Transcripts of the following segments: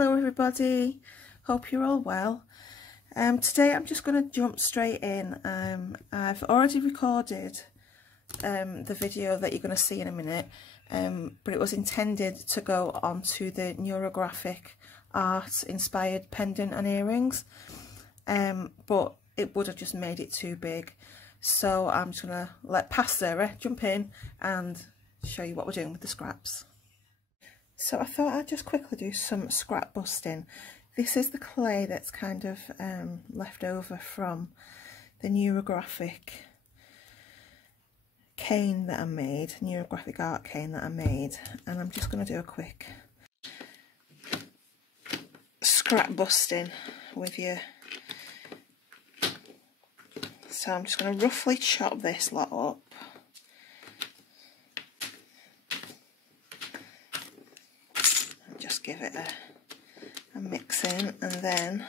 Hello everybody, hope you're all well. Today I'm just going to jump straight in. I've already recorded the video that you're going to see in a minute, but it was intended to go onto the Neurographic Art inspired pendant and earrings, but it would have just made it too big. So I'm just going to let past Sarah jump in and show you what we're doing with the scraps. So I thought I'd just quickly do some scrap busting. This is the clay that's kind of left over from the Neurographic cane that I made, Neurographic Art cane that I made, and I'm just going to do a quick scrap busting with you. So I'm just going to roughly chop this lot up. Just give it a mix in, and then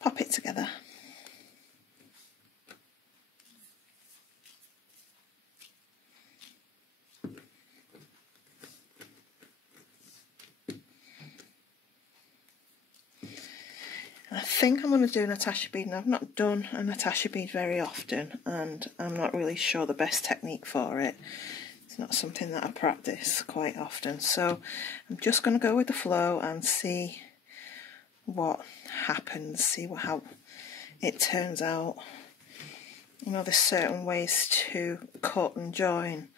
pop it together. I think I'm going to do an attache bead, and I've not done an attache bead very often, and I'm not really sure the best technique for it. It's not something that I practice quite often, so I'm just going to go with the flow and see what happens, see how it turns out. You know, there's certain ways to cut and join,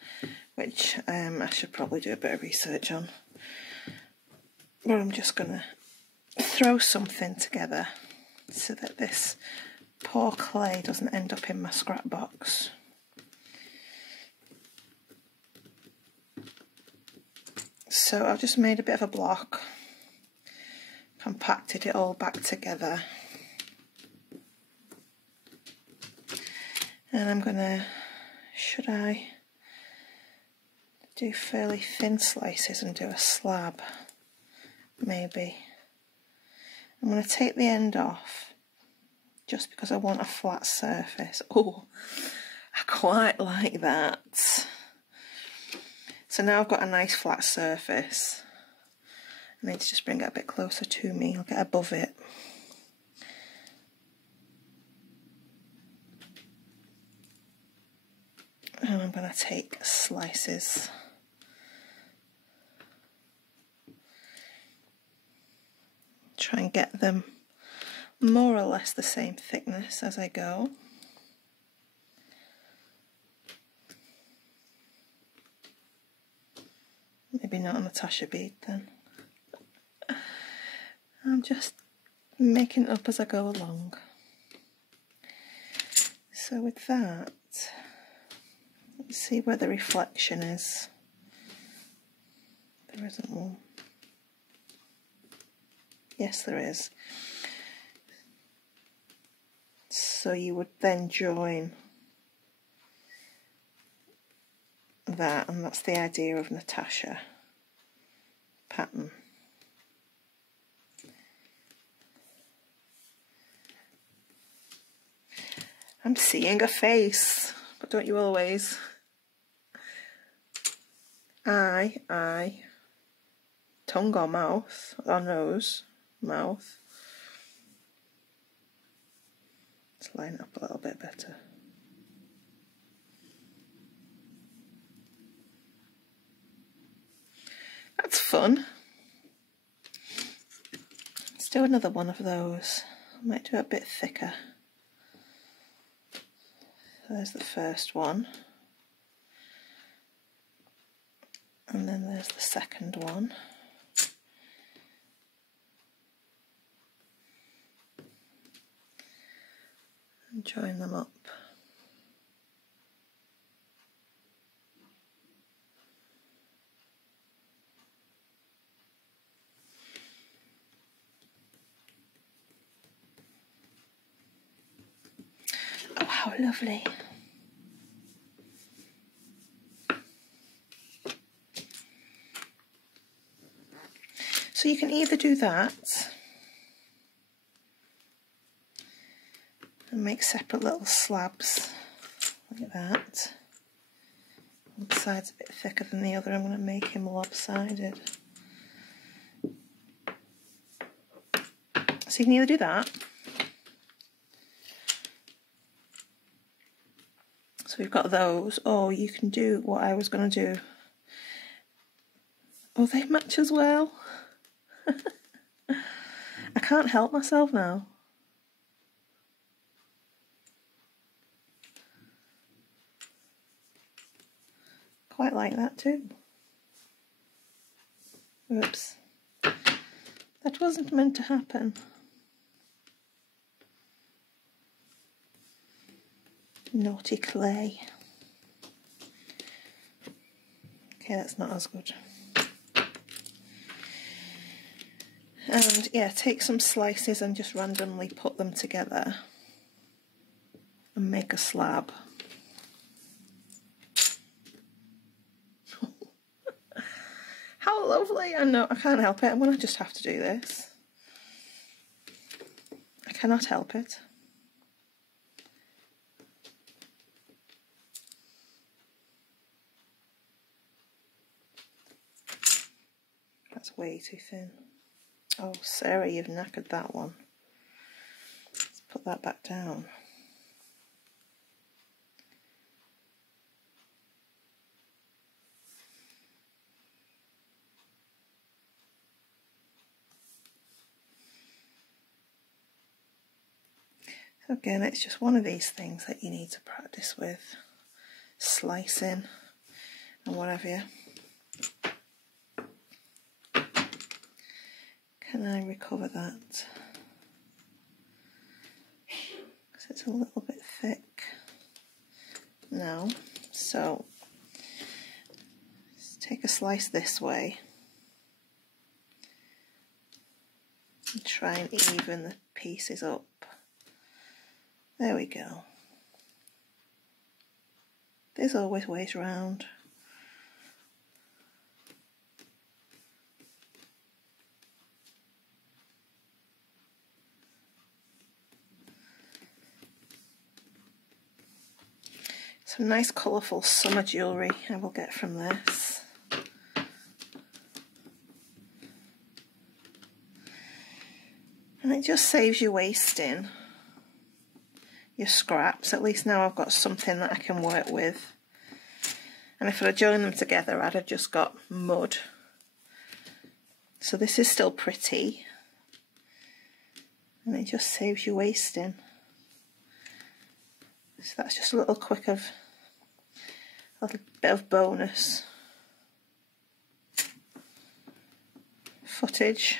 which I should probably do a bit of research on, but I'm just going to throw something together so that this poor clay doesn't end up in my scrap box. So I've just made a bit of a block, compacted it all back together, and I'm gonna, should I do fairly thin slices and do a slab? Maybe. I'm going to take the end off just because I want a flat surface. Oh, I quite like that. So now I've got a nice flat surface. I need to just bring it a bit closer to me. I'll get above it. And I'm going to take slices. Try and get them more or less the same thickness as I go. Maybe not an attache bead then. I'm just making it up as I go along. So with that, let's see where the reflection is. There isn't one. Yes, there is. So you would then join that, and that's the idea of Natasha pattern. I'm seeing a face, but don't you always? Eye, tongue or mouth, or nose. Mouth. Let's line it up a little bit better. That's fun. Let's do another one of those. I might do it a bit thicker. So there's the first one. And then there's the second one. And join them up. Oh, how lovely. So you can either do that and make separate little slabs like that, One side's a bit thicker than the other. I'm going to make him lopsided. So you can either do that. So we've got those, or you can do what I was going to do. Oh, they match as well. I can't help myself now. Quite like that too. Oops. That wasn't meant to happen. Naughty clay. Okay, that's not as good. And yeah, take some slices and just randomly put them together and make a slab. How lovely! I know, I can't help it. I'm going to just have to do this. I cannot help it. That's way too thin. Oh, Sarah, you've knackered that one. Let's put that back down. Again, it's just one of these things that you need to practice with. Slicing and whatever. Can I recover that? Because it's a little bit thick. No. So, let's take a slice this way. And try and even the pieces up. There we go. There's always ways round. Some nice colourful summer jewellery I will get from this. And it just saves you wasting your scraps. At least now I've got something that I can work with. And if I'd joined them together, I'd have just got mud. So this is still pretty. And it just saves you wasting. So that's just a little bit of bonus footage.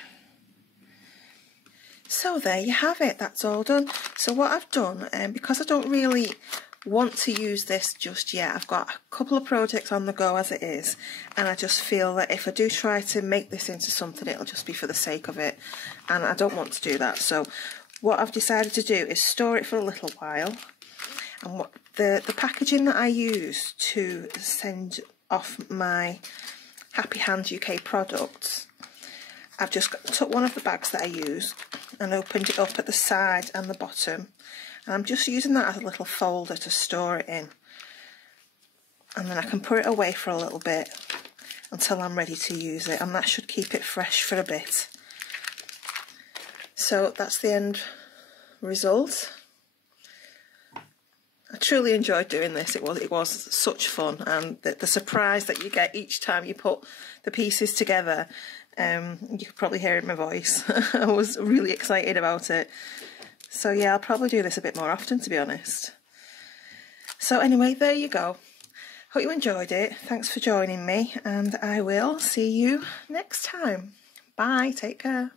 So there you have it, that's all done. So what I've done, because I don't really want to use this just yet, I've got a couple of projects on the go as it is, and I just feel that if I do try to make this into something, it'll just be for the sake of it, and I don't want to do that. So what I've decided to do is store it for a little while, and what the packaging that I use to send off my HappyHands-uk products, I've just took one of the bags that I use and opened it up at the side and the bottom, and I'm just using that as a little folder to store it in, and then I can put it away for a little bit until I'm ready to use it, and that should keep it fresh for a bit. So that's the end result. I truly enjoyed doing this. It was such fun, and the surprise that you get each time you put the pieces together, you could probably hear it in my voice. I was really excited about it. So yeah, I'll probably do this a bit more often, to be honest. So anyway, there you go. Hope you enjoyed it. Thanks for joining me, and I will see you next time. Bye, take care.